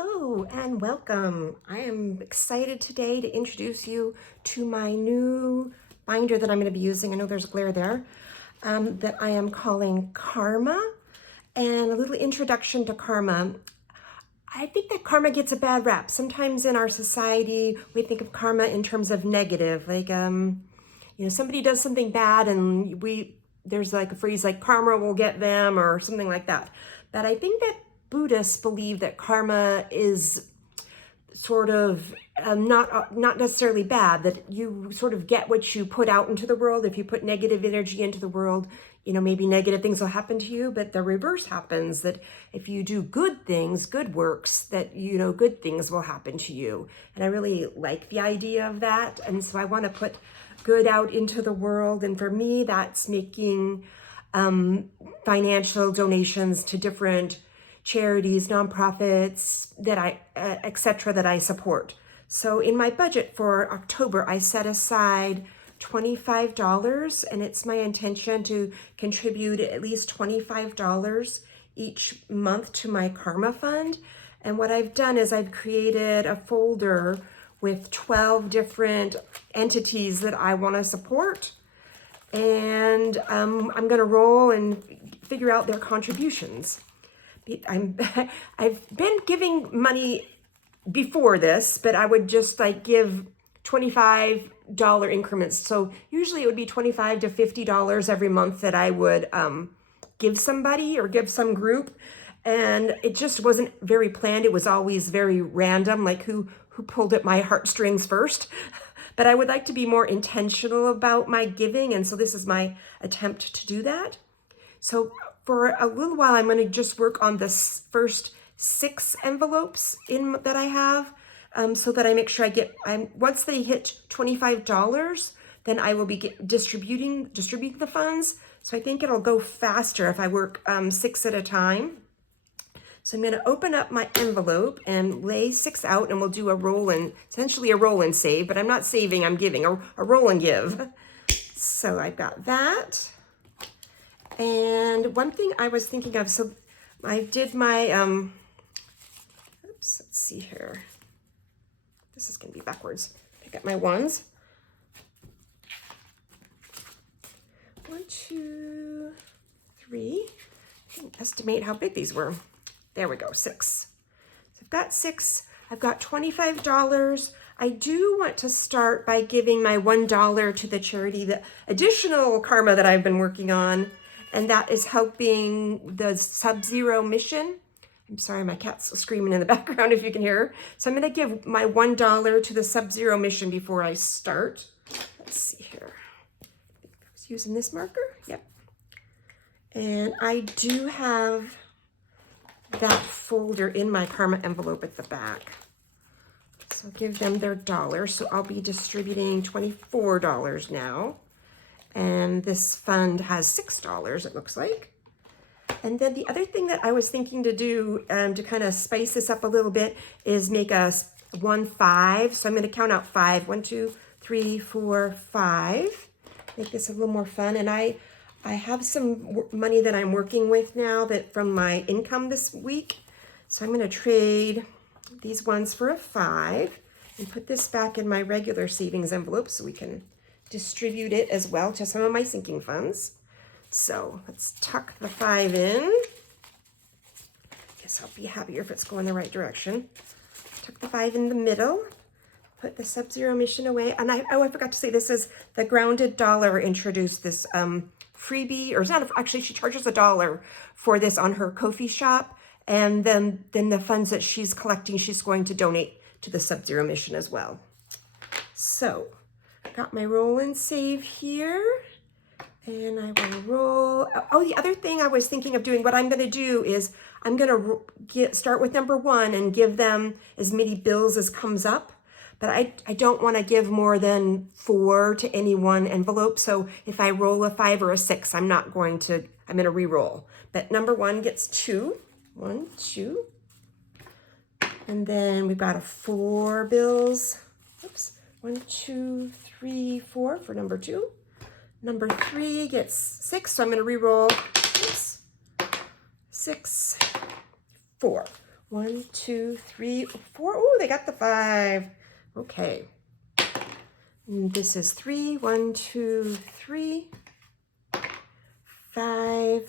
Hello and welcome. I am excited today to introduce you to my new binder that I'm going to be using. I know there's glare there, that I am calling Karma. And a little introduction to Karma. I think that karma gets a bad rap. Sometimes in our society, we think of karma in terms of negative, like, somebody does something bad and there's like a phrase like karma will get them or something like that. But I think that Buddhists believe that karma is sort of not necessarily bad, that you sort of get what you put out into the world. If you put negative energy into the world, maybe negative things will happen to you, but the reverse happens, that if you do good things, good works, that, good things will happen to you. And I really like the idea of that. And so I want to put good out into the world. And for me, that's making financial donations to different charities, nonprofits etc. that I support. So in my budget for October, I set aside $25, and it's my intention to contribute at least $25 each month to my Karma Fund. And what I've done is I've created a folder with 12 different entities that I want to support. And I'm going to roll and figure out their contributions. I've been giving money before this, but I would just give $25 increments. So usually it would be $25 to $50 every month that I would give somebody or give some group. And it just wasn't very planned. It was always very random, like who pulled at my heartstrings first. But I would like to be more intentional about my giving. And so this is my attempt to do that. So for a little while, I'm going to just work on the first 6 envelopes that I have, so that I make sure once they hit $25, then I will be distributing the funds. So I think it'll go faster if I work 6 at a time. So I'm going to open up my envelope and lay 6 out, and we'll do essentially a roll and save, but I'm not saving, I'm giving, a roll and give. So I've got that. And one thing I was thinking of, so I did my, let's see here. This is going to be backwards. Pick up my ones. 1, 2, 3. I can estimate how big these were. There we go, 6. So I've got 6. I've got $25. I do want to start by giving my $1 to the charity, the additional karma that I've been working on. And that is helping the Sub-Zero mission. I'm sorry, my cat's screaming in the background if you can hear her. So I'm going to give my $1 to the Sub-Zero mission before I start. Let's see here. I was using this marker. Yep. And I do have that folder in my karma envelope at the back. So I'll give them their $1. So I'll be distributing $24 now. And this fund has $6, it looks like. And then the other thing that I was thinking to do to kind of spice this up a little bit is make a 1, 5. So I'm going to count out 5. 1, 2, 3, 4, 5. Make this a little more fun. And I have some money that I'm working with now that from my income this week. So I'm going to trade these ones for a 5 and put this back in my regular savings envelope so we can distribute it as well to some of my sinking funds. So let's tuck the 5 in. Guess I'll be happier if it's going the right direction. Tuck the 5 in the middle. Put the Sub-Zero mission away. And I forgot to say, this is the Grounded Dollar introduced this freebie, or it's not, actually she charges $1 for this on her Ko-fi shop. And then the funds that she's collecting, she's going to donate to the Sub-Zero mission as well. So got my roll and save here, and I will roll. Oh, the other thing I was thinking of doing, what I'm going to do is I'm going to start with number 1 and give them as many bills as comes up. But I don't want to give more than 4 to any one envelope. So if I roll a 5 or a 6, I'm going to re-roll. But number 1 gets 2. 1, 2. And then we've got 4 bills. Oops. 1, 2, 3, 4 for number 2. Number 3 gets 6, so I'm going to re-roll. 6, 4. 1, 2, 3, 4. Oh, they got the 5. Okay. And this is 3, 1, 2, 3, 5,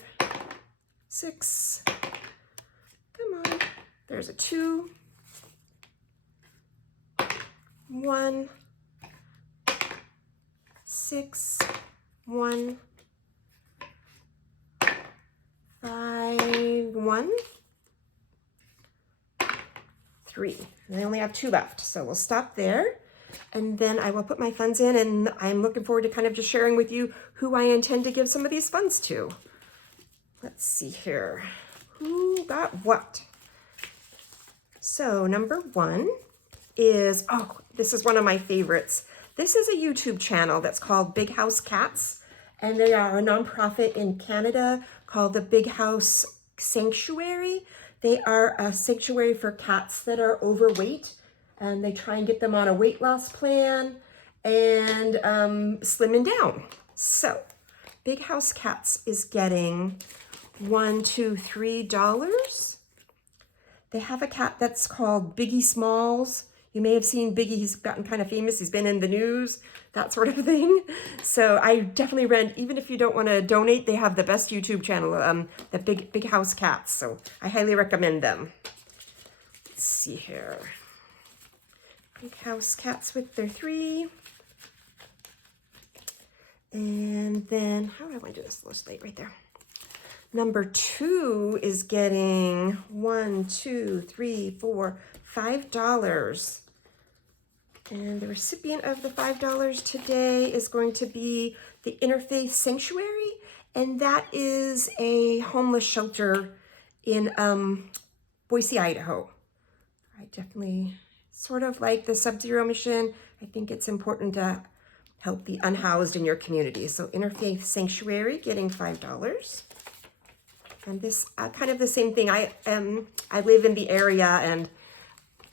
6. Come on. There's a 2, 1, 6, 1, 5, 1, 3. And I only have 2 left, so we'll stop there. And then I will put my funds in, and I'm looking forward to kind of just sharing with you who I intend to give some of these funds to. Let's see here. Who got what? So number 1 is, oh, this is one of my favorites. This is a YouTube channel that's called Big House Cats, and they are a nonprofit in Canada called the Big House Sanctuary. They are a sanctuary for cats that are overweight, and they try and get them on a weight loss plan and slimming down. So Big House Cats is getting $1, $2, $3. They have a cat that's called Biggie Smalls. You may have seen Biggie. He's gotten kind of famous. He's been in the news, that sort of thing. So I definitely recommend, even if you don't want to donate, they have the best YouTube channel, the Big House Cats. So I highly recommend them. Let's see here. Big House Cats with their 3. And then, how do I want to do this? Let's late right there. Number 2 is getting $1, $2, $3, $4, $5. And the recipient of the $5 today is going to be the Interfaith Sanctuary, and that is a homeless shelter in Boise, Idaho. I definitely sort of like the Sub-Zero mission. I think it's important to help the unhoused in your community. So Interfaith Sanctuary getting $5. And this kind of the same thing. I live in the area, and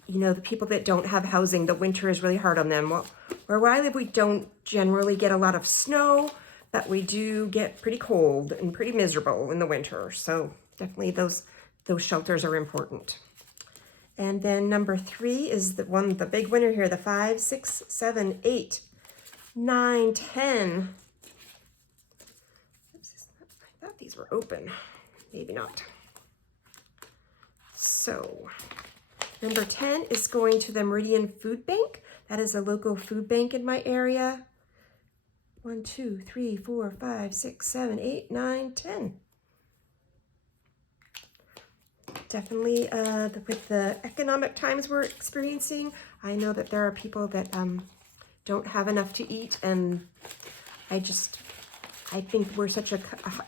you know, the people that don't have housing, the winter is really hard on them. Well, where I live, we don't generally get a lot of snow, but we do get pretty cold and pretty miserable in the winter. So definitely those shelters are important. And then number 3 is the big winner here, the 5, 6, 7, 8, 9, 10. Oops, I thought these were open. Maybe not. So number 10 is going to the Meridian Food Bank. That is a local food bank in my area. 1, 2, 3, 4, 5, 6, 7, 8, 9, 10. Definitely with the economic times we're experiencing, I know that there are people that don't have enough to eat, and I think we're such a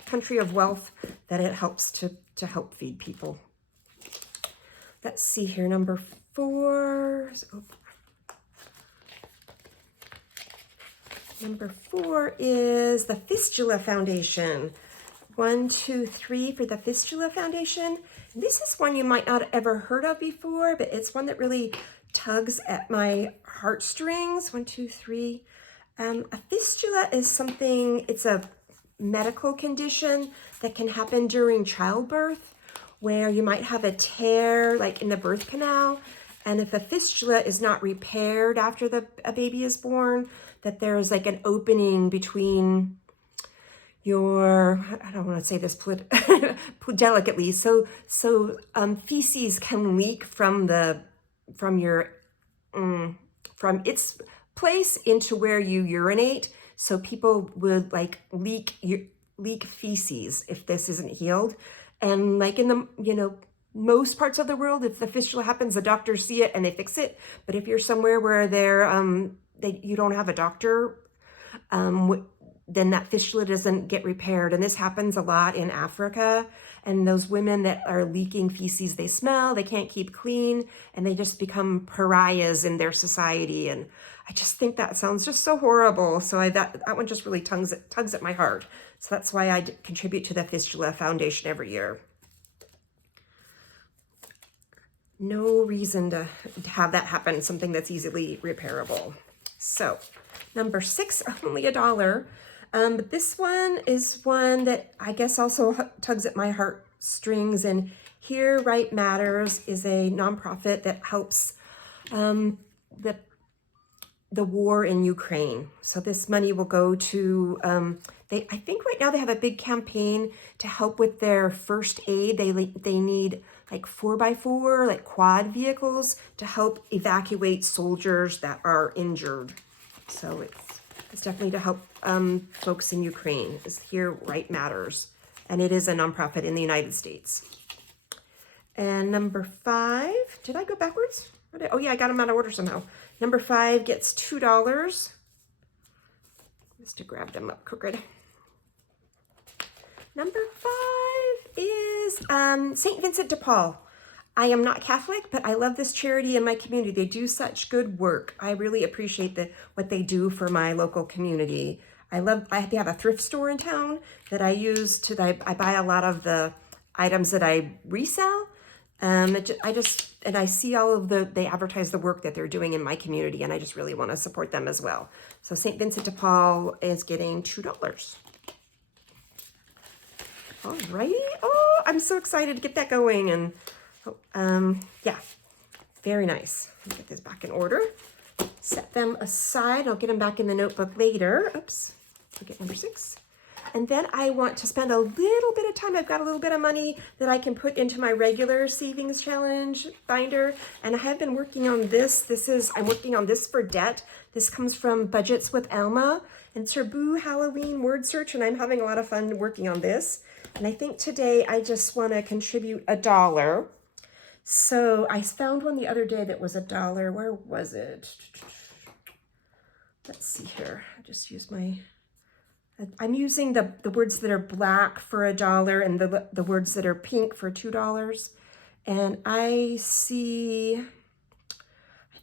country of wealth that it helps to help feed people. Let's see here, number 4. Number 4 is the Fistula Foundation. 1, 2, 3 for the Fistula Foundation. And this is one you might not have ever heard of before, but it's one that really tugs at my heartstrings. 1, 2, 3. A fistula is something, it's a medical condition that can happen during childbirth, where you might have a tear like in the birth canal. And if a fistula is not repaired after a baby is born, that there's like an opening between your, I don't want to say this delicately, so feces can leak from its place into where you urinate. So people would like leak feces if this isn't healed. And like in the, most parts of the world, if the fistula happens, the doctors see it and they fix it. But if you're somewhere where you don't have a doctor, then that fistula doesn't get repaired. And this happens a lot in Africa. And those women that are leaking feces, they smell, they can't keep clean, and they just become pariahs in their society. And I just think that sounds just so horrible. So that one just really tugs at my heart. So that's why I contribute to the Fistula Foundation every year. No reason to have that happen, something that's easily repairable. So number 6, only $1. But this one is one that I guess also tugs at my heartstrings, and Here, Right Matters is a nonprofit that helps the war in Ukraine. So this money will go to, I think right now they have a big campaign to help with their first aid. They need like 4x4, like quad vehicles to help evacuate soldiers that are injured. So it's definitely to help folks in Ukraine. Is Here Right Matters. And it is a nonprofit in the United States. And number 5, did I go backwards? Oh yeah, I got them out of order somehow. Number 5 gets $2. Just to grab them up crooked. Number 5 is St. Vincent de Paul. I am not Catholic, but I love this charity in my community. They do such good work. I really appreciate what they do for my local community. They have a thrift store in town that I use I buy a lot of the items that I resell. I see all of they advertise the work that they're doing in my community, and I just really want to support them as well. So St. Vincent de Paul is getting $2. All righty. Oh, I'm so excited to get that going. And yeah, very nice. Let me get this back in order. Set them aside. I'll get them back in the notebook later. Oops, forget number 6. And then I want to spend a little bit of time. I've got a little bit of money that I can put into my regular savings challenge binder. And I have been working on this. I'm working on this for debt. This comes from Budgets with Alma and Taboo Halloween word search. And I'm having a lot of fun working on this. And I think today I just want to contribute $1. So I found one the other day that was $1. Where was it? Let's see here. I just used I'm using the words that are black for $1 and the words that are pink for $2. And I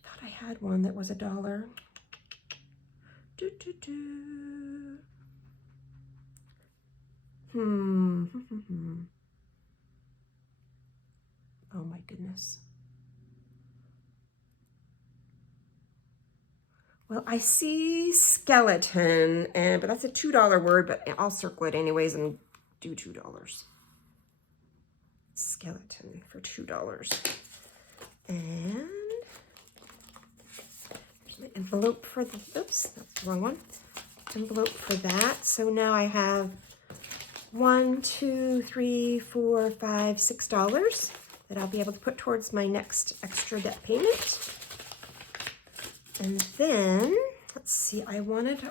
thought I had one that was $1. Oh my goodness. Well, I see skeleton, but that's a $2 word, but I'll circle it anyways and do $2. Skeleton for $2. And here's my envelope for oops, that's the wrong one. Envelope for that. So now I have $1, $2, $3, $4, $5, $6 that I'll be able to put towards my next extra debt payment. And then, let's see, I wanted to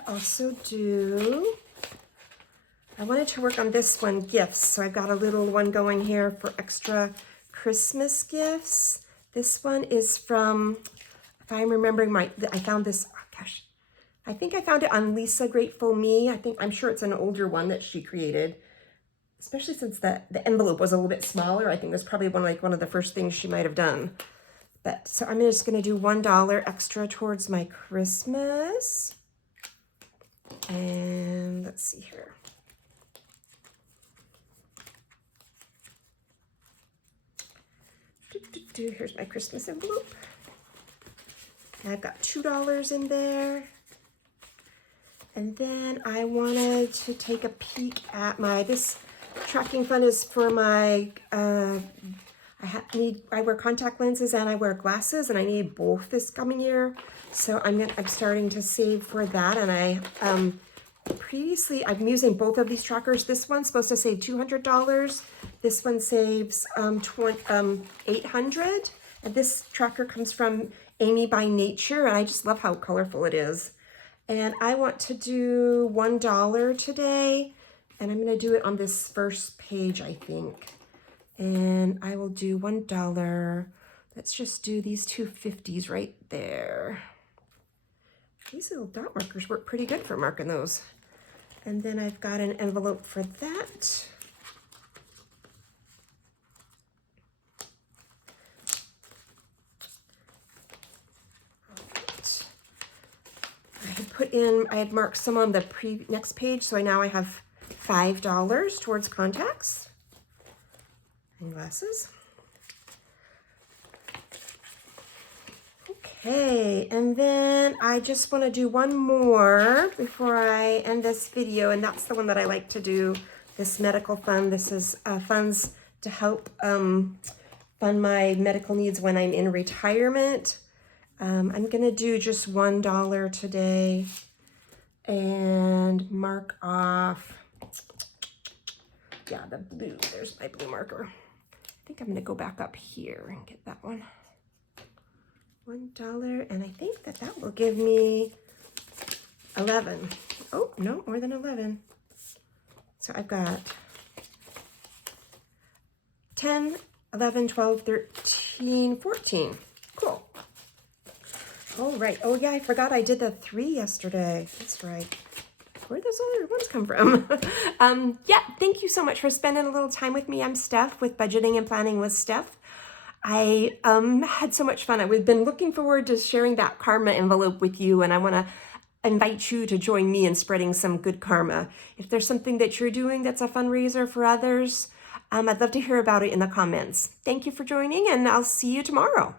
work on this one, gifts. So I've got a little one going here for extra Christmas gifts. This one is from, if I'm remembering I found this, oh gosh, I think I found it on Lisa Grateful Me. I'm sure it's an older one that she created, especially since the envelope was a little bit smaller. I think that's probably one of the first things she might have done. But so I'm just going to do $1 extra towards my Christmas. And let's see here. Here's my Christmas envelope. And I've got $2 in there. And then I wanted to take a peek at this tracking fund is for my I wear contact lenses and I wear glasses, and I need both this coming year. So I'm starting to save for that. And I'm using both of these trackers. This one's supposed to save $200. This one saves $800. And this tracker comes from Amy by Nature, and I just love how colorful it is. And I want to do $1 today, and I'm going to do it on this first page, I think. And I will do $1. Let's just do these 2 50s right there. These little dot markers work pretty good for marking those. And then I've got an envelope for that. I had marked some on the next page, so now I have $5 towards contacts and glasses. Okay, and then I just want to do one more before I end this video, and that's the one that I like to do, this medical fund. This is funds to help fund my medical needs when I'm in retirement. I'm gonna do just $1 today and mark off, yeah, the blue, there's my blue marker. I think I'm gonna go back up here and get that one. $1, and I think that that will give me 11. Oh, no, more than 11. So I've got 10, 11, 12, 13, 14. Cool. All right. Oh, yeah, I forgot I did the 3 yesterday. That's right. Where did those other ones come from? Yeah, thank you so much for spending a little time with me. I'm Steph with Budgeting and Planning with Steph. I had so much fun. I've been looking forward to sharing that karma envelope with you, and I want to invite you to join me in spreading some good karma. If there's something that you're doing that's a fundraiser for others, I'd love to hear about it in the comments. Thank you for joining, and I'll see you tomorrow.